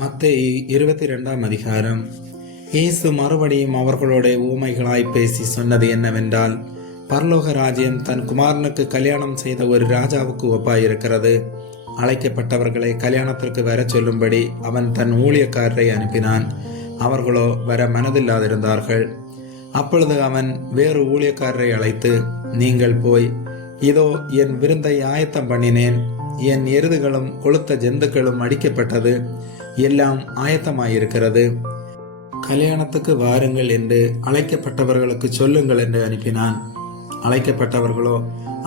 மத்தேயு 22 அதிகாரம். இயேசு மறுபடியும் அவர்களோட ஊமைகளாய் பேசி சொன்னது என்னவென்றால், பரலோக ராஜ்யம் தன் குமாரனுக்கு கல்யாணம் செய்த ஒரு ராஜாவுக்கு ஒப்பாயிருக்கிறது. அழைக்கப்பட்டவர்களை கல்யாணத்திற்கு வர சொல்லும்படி அவன் தன் ஊழியக்காரரை அனுப்பினான். அவர்களோ வர மனதில்லாதிருந்தார்கள். அப்பொழுது அவன் வேறு ஊழியக்காரரை அழைத்து, நீங்கள் போய், இதோ என் விருந்தை ஆயத்தம் பண்ணினேன், என் எருதுகளும் கொளுத்த ஜந்துக்களும் அடிக்கப்பட்டது, எல்லாம் ஆயத்தமாயிருக்கிறது, கல்யாணத்துக்கு வாருங்கள் என்று அழைக்கப்பட்டவர்களுக்கு சொல்லுங்கள் என்று அனுப்பினான். அழைக்கப்பட்டவர்களோ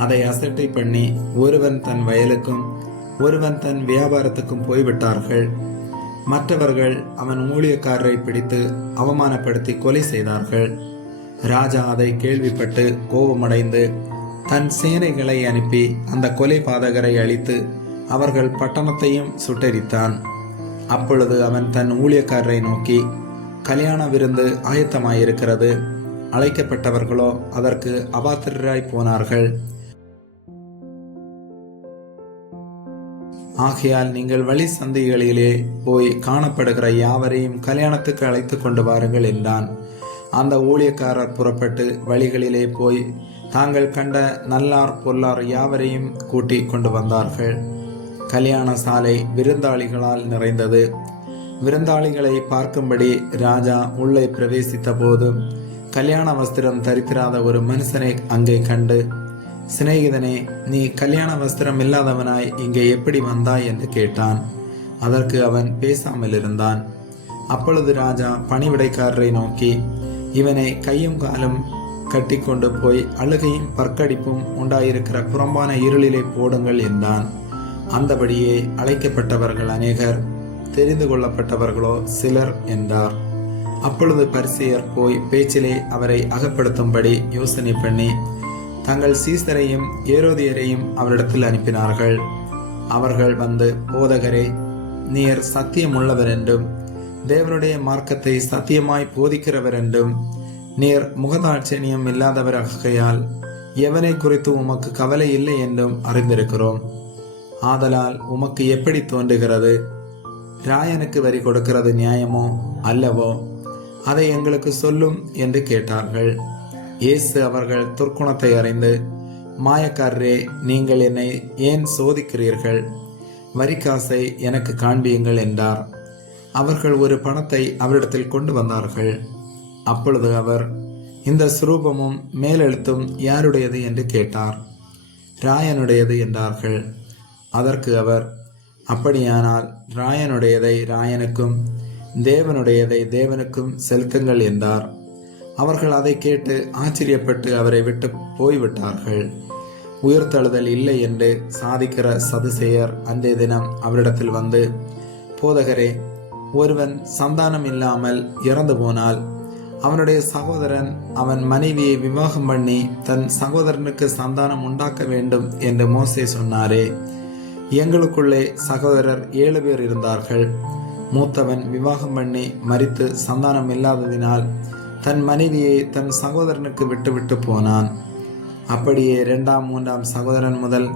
அதை அசட்டை பண்ணி ஒருவன் தன் வயலுக்கும் ஒருவன் தன் வியாபாரத்துக்கும் போய்விட்டார்கள். மற்றவர்கள் அவன் ஊழியக்காரரை பிடித்து அவமானப்படுத்தி கொலை செய்தார்கள். ராஜா அதை கேள்விப்பட்டு கோபமடைந்து தன் சேனைகளை அனுப்பி அந்த கொலை பாதகரை அழித்து அவர்கள் பட்டணத்தையும் சுட்டெரித்தான். அப்பொழுது அவன் தன் ஊழியக்காரரை நோக்கி, கல்யாண விருந்து ஆயத்தமாயிருக்கிறது, அழைக்கப்பட்டவர்களோ அதற்கு அபாத்திரராய் போனார்கள். ஆகையால் நீங்கள் வழி சந்தைகளிலே போய் காணப்படுகிற யாவரையும் கல்யாணத்துக்கு அழைத்து கொண்டு வாருங்கள் என்றான். அந்த ஊழியக்காரர் புறப்பட்டு வழிகளிலே போய் தாங்கள் கண்ட நல்லார் பொல்லார் யாவரையும் கூட்டி கொண்டு வந்தார்கள். கல்யாண சாலை விருந்தாளிகளால் நிறைந்தது. விருந்தாளிகளை பார்க்கும்படி ராஜா உள்ளே பிரவேசித்த போது கல்யாண வஸ்திரம் தரித்திராத ஒரு மனுஷனை அங்கே கண்டு, சிநேகிதனே, நீ கல்யாண வஸ்திரம் இல்லாதவனாய் இங்கே எப்படி வந்தாய் என்று கேட்டான். அதற்கு அவன் பேசாமல் இருந்தான். அப்பொழுது ராஜா பணிவிடைக்காரரை நோக்கி, இவனை கையும் காலும் கட்டி கொண்டு போய் அழுகையும் பற்கடிப்பும் உண்டாயிருக்கிற புறம்பான இருளிலே போடுங்கள் என்றான். அந்தபடியே அழைக்கப்பட்டவர்கள் அநேகர், தெரிந்து கொள்ளப்பட்டவர்களோ சிலர் என்றார். அப்பொழுது பரிசேயர் போய் பேச்சிலே அவரை அகப்படுத்தும்படி யோசனை பண்ணி தங்கள் சீசரையும் ஏரோதியரையும் அவரிடத்தில் அனுப்பினார்கள். அவர்கள் வந்து, போதகரே, நீர் சத்தியமுள்ளவர் என்றும் தேவனுடைய மார்க்கத்தை சத்தியமாய் போதிக்கிறவர் என்றும் நீர் முகதாட்சணியம் இல்லாதவராகையால் எவனை குறித்து உமக்கு கவலை இல்லை என்றும் அறிந்திருக்கிறோம். ஆதலால் உமக்கு எப்படி தோன்றுகிறது? ராயனுக்கு வரி கொடுக்கிறது நியாயமோ அல்லவோ? அதை எங்களுக்கு சொல்லும் என்று கேட்டார்கள். இயேசு அவர்கள் துர்க்குணத்தை அறிந்து, மாயக்காரரே, நீங்கள் என்னை ஏன் சோதிக்கிறீர்கள்? வரிக்காசை எனக்கு காண்பியுங்கள் என்றார். அவர்கள் ஒரு பணத்தை அவரிடத்தில் கொண்டு வந்தார்கள். அப்பொழுது அவர், இந்த சுரூபமும் மேலெழுத்தும் யாருடையது என்று கேட்டார். ராயனுடையது என்றார்கள். அதற்கு அவர், அப்படியானால் ராயனுடையதை ராயனுக்கும் தேவனுடையதை தேவனுக்கும் செலுத்துங்கள் என்றார். அவர்கள் அதை கேட்டு ஆச்சரியப்பட்டு அவரை விட்டு போய்விட்டார்கள். உயிர்த்தெழுதல் இல்லை என்று சாதிக்கிற சதுசேயர் அன்றைய தினம் அவரிடத்தில் வந்து, போதகரே, ஒருவன் சந்தானம் இல்லாமல் இறந்து போனால் அவனுடைய சகோதரன் அவன் மனைவியை விவாகம் பண்ணி தன் சகோதரனுக்கு சந்தானம் உண்டாக்க வேண்டும் என்று மோசே சொன்னாரே. எங்களுக்குள்ளே சகோதரர் 7 பேர் இருந்தார்கள். மூத்தவன் விவாகம் பண்ணி மரித்து சந்தானம் இல்லாததினால் தன் மனைவியை தன் சகோதரனுக்கு விட்டு போனான். அப்படியே 2ஆம் 3ஆம் சகோதரன் முதல்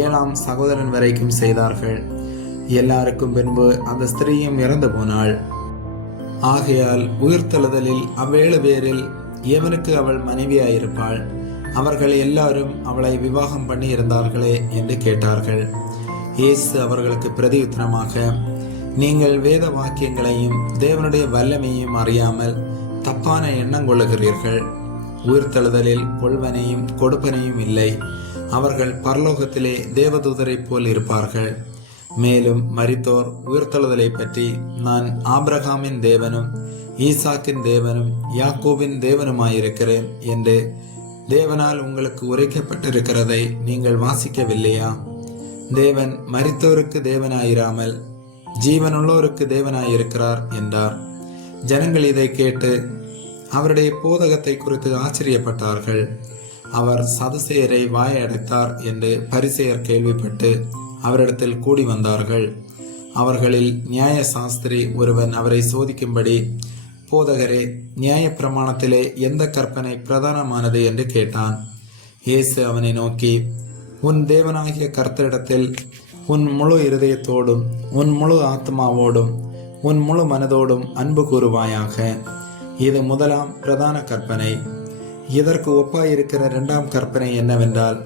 7ஆம் சகோதரன் வரைக்கும் செய்தார்கள். எல்லாருக்கும் பின்பு அந்த ஸ்திரீயும் இறந்து போனாள். ஆகையால் உயிர்த்தெழுதலில் 7 பேரில் எவனுக்கு அவள் மனைவியாயிருப்பாள்? அவர்கள் எல்லாரும் அவளை விவாகம் பண்ணி இருந்தார்களே என்று கேட்டார்கள். இயேசு அவர்களுக்கு பிரதியுத்தரமாக, நீங்கள் வேத வாக்கியங்களையும் தேவனுடைய வல்லமையும் அறியாமல் தப்பான எண்ணம் கொள்ளுகிறீர்கள். உயிர்த்தெழுதலில் கொள்வனையும் கொடுப்பனையும் இல்லை. அவர்கள் பரலோகத்திலே தேவதூதரை போல் இருப்பார்கள். மேலும் மரித்தோர் உயிர்த்தெழுதலை பற்றி, நான் ஆபிரகாமின் தேவனும் ஈசாக்கின் தேவனும் யாக்கோபின் தேவனுமாயிருக்கிறேன் என்று தேவனால் உங்களுக்கு உரைக்கப்பட்டிருக்கிறதை நீங்கள் வாசிக்கவில்லையா? தேவன் மரித்தோருக்கு தேவனாயிராமல் ஜீவனுள்ளோருக்கு தேவனாயிருக்கிறார் என்றார். ஜனங்கள் இதை கேட்டு அவருடைய போதகத்தை குறித்து ஆச்சரியப்பட்டார்கள். அவர் சதுசேயரை வாயடைத்தார் என்று பரிசேயர் கேள்விப்பட்டு அவரிடத்தில் கூடி வந்தார்கள். அவர்களில் நியாய சாஸ்திரி ஒருவன் அவரை சோதிக்கும்படி, போதகரே, நியாய பிரமாணத்திலே எந்த கற்பனை பிரதானமானது என்று கேட்டான். இயேசு அவனை நோக்கி, உன் தேவனாகிய கர்த்தரிடத்தில் உன் முழு இருதயத்தோடும் உன் முழு ஆத்மாவோடும் உன் முழு மனதோடும் அன்பு கூறுவாயாக. இது முதலாம் பிரதான கற்பனை. இதற்கு ஒப்பாயிருக்கிற இரண்டாம் கற்பனை என்னவென்றால்,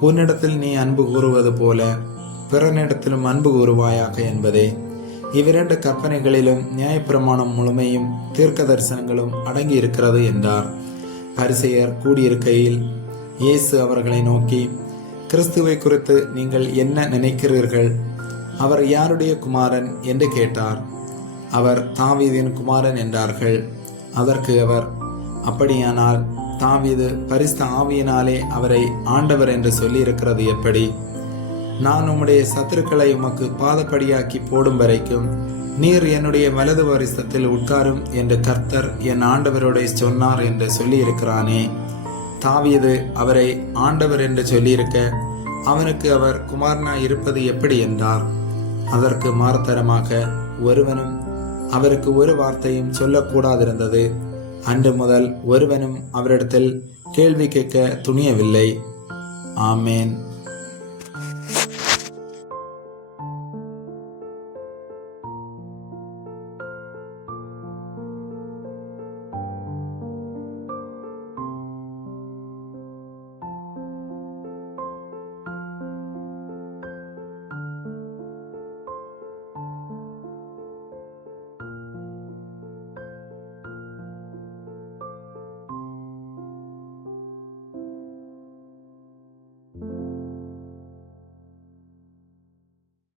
உன்னிடத்தில் நீ அன்பு கூறுவது போல பிறனிடத்திலும் அன்பு கூறுவாயாக என்பதே. இவ்விரண்டு கற்பனைகளிலும் நியாயப்பிரமாணம் முழுமையும் தீர்க்க தரிசனங்களும் அடங்கி இருக்கிறது என்றார். பரிசேயர் கூடியிருக்கையில் இயேசு அவர்களை நோக்கி, கிறிஸ்துவை குறித்து நீங்கள் என்ன நினைக்கிறீர்கள்? அவர் யாருடைய குமாரன் என்று கேட்டார். அவர் தாவீதின் குமாரன் என்றார்கள். அதற்கு அவர், அப்படியானால் தாவீது பரிசுத்த ஆவியினாலே அவரை ஆண்டவர் என்று சொல்லியிருக்கிறது எப்படி? நான் உம்முடைய சத்துருக்களை உமக்கு பாதப்படியாக்கி போடும் வரைக்கும் நீர் என்னுடைய வலது வரிசத்தில் உட்காரும் என்று கர்த்தர் என் ஆண்டவரோட சொன்னார் என்று சொல்லியிருக்கிறானே. தாவீது அவரை ஆண்டவர் என்று சொல்லியிருக்க அவனுக்கு அவர் குமாரனாய் இருப்பது எப்படி என்றார். அதற்கு மாறுதரமாக ஒருவனும் அவருக்கு ஒரு வார்த்தையும் சொல்லக்கூடாதிருந்தது. அன்று முதல் ஒருவனும் அவரிடத்தில் கேள்வி கேட்க துணியவில்லை. ஆமேன்.